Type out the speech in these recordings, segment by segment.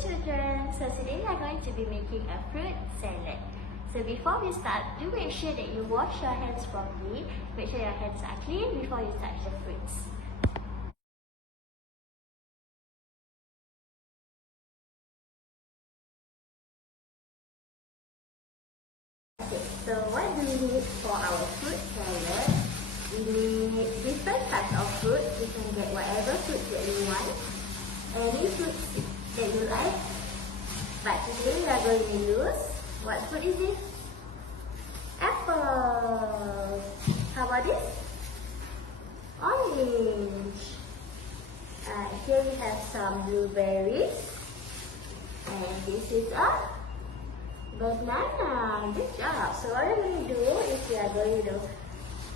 children, so today we are going to be making a fruit salad. So before we start, do make sure that you wash your hands properly. Make sure your hands are clean before you touch the fruits. Okay, so what do we need for our fruit salad? We need different types of fruit. You can get whatever fruit that you want. Any fruit that you like. But today we are going to use, what fruit is this? Apple. How about this? Orange. Here we have some blueberries. And this is a banana. Good job. So what we're going to do is we are going to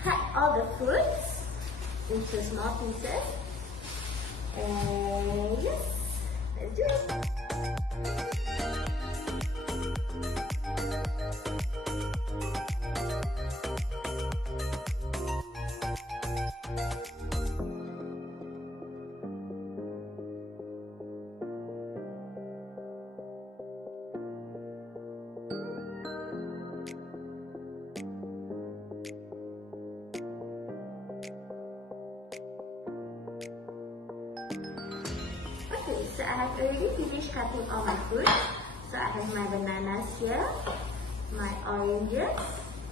cut all the fruits into small pieces. And yes, let's do it. Okay, so I have already finished cutting all my fruit. So I have my bananas here, my oranges,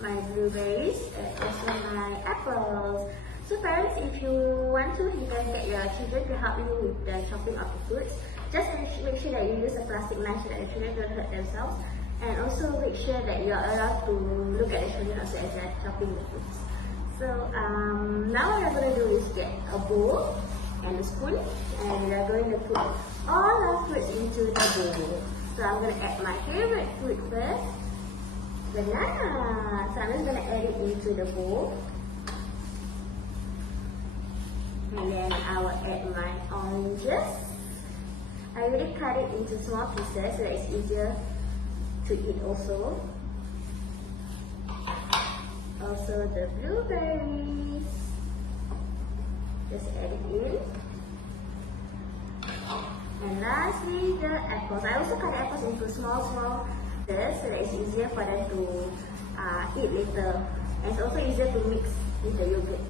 my blueberries, and also my apples. So parents, if you want to, you can get your children to help you with the chopping of the fruits. Just make sure that you use a plastic knife so that the children don't hurt themselves. And also make sure that you are allowed to look at the children also as they are chopping the fruits. So now what we're going to do is get a bowl and a spoon, and we are going to put all our fruits into the bowl. So I'm going to add my favorite fruit first, banana. So I'm just going to add it into the bowl. And then I will add my oranges. I already cut it into small pieces so that it's easier to eat also. Also the blueberries. Just add it in. And lastly, the apples. I also cut the apples into small pieces so that it's easier for them to eat later. And it's also easier to mix with the yogurt.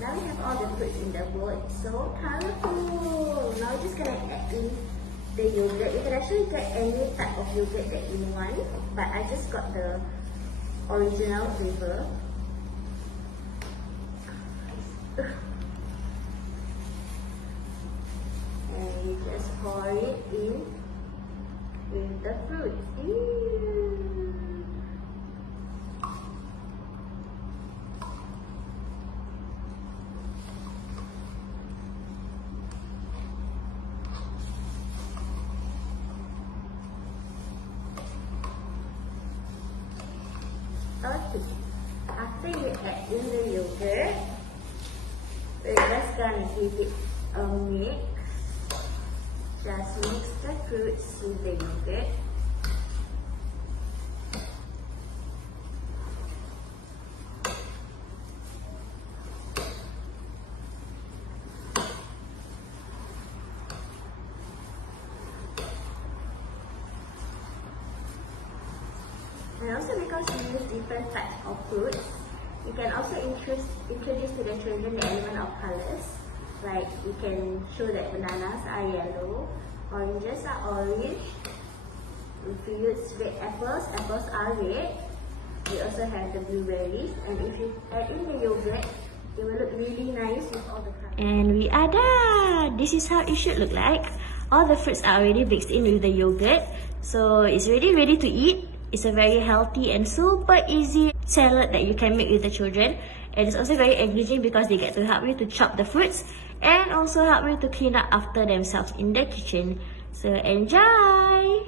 Now we have all the fruits in the bowl. It's so colorful. Now we're just gonna add in the yogurt. You can actually get any type of yogurt that you want, but I just got the original flavor. And you just pour it in with the fruit. Okay, after you add in the yogurt, we're just gonna give it a mix. Just mix the fruits with the yogurt. And also because we use different types of fruits, you can also introduce to the children the element of colors. Like you can show that bananas are yellow, oranges are orange. If you use red apples, apples are red. We also have the blueberries, and if you add in the yogurt, it will look really nice with all the colors. And we are done! This is how it should look like. All the fruits are already mixed in with the yogurt, so it's already ready to eat. It's a very healthy and super easy salad that you can make with the children. And it's also very engaging because they get to help you to chop the fruits and also help you to clean up after themselves in the kitchen. So enjoy!